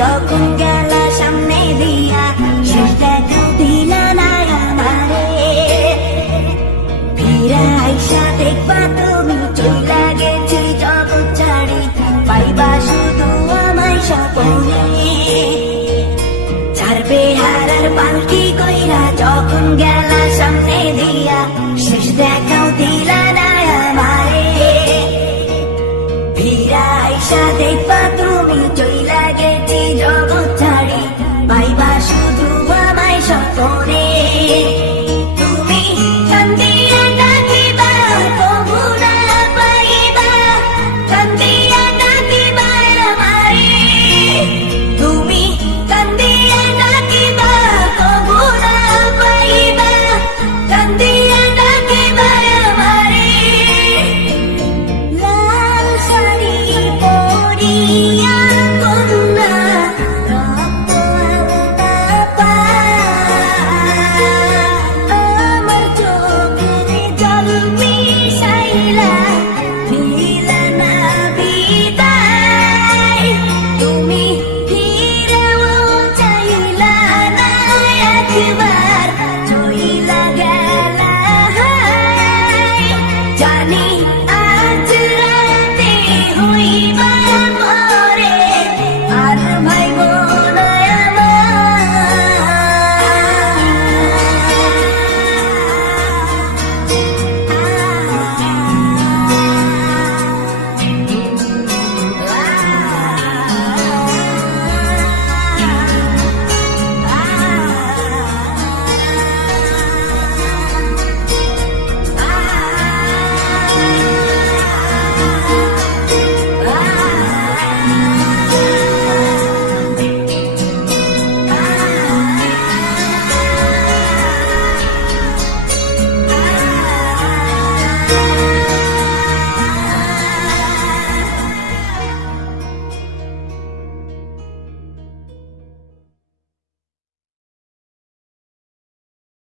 যখন গেলা সামনে দিয়া শেষ দেখা দিলা না আমারে, ফিরা আইসা দেখবা তুমি চইলা গেছি জগৎ ছাড়ি, পাইবা শুধু আমায় স্বপনে। ছাড়বে হারার পালকি কইরা যখন গেলা সামনে দিয়া শেষ দেখাও দিলা না আমারে, ফিরা আইসা দেখবা তুমি চইলা গেছি জগৎ ছাড়ি, পাইবা শুধু আমায় স্বপনে। তুমি কান্দিয়া ডাকিবা তবু না পাইবা, কান্দিয়া ডাকিবা আমারে, তুমি কান্দিয়া ডাকিবা তবু না পাইবা, কান্দিয়া ডাকিবা আমারে। লাল শাড়ি পরিয়া কন্যা রক্ত আলতা পা, আমার চোখের জল মিশাইলা দিলা না বিদায়, তুমি ফিরেও চাইলা না একবার, চইলা গেলা জানি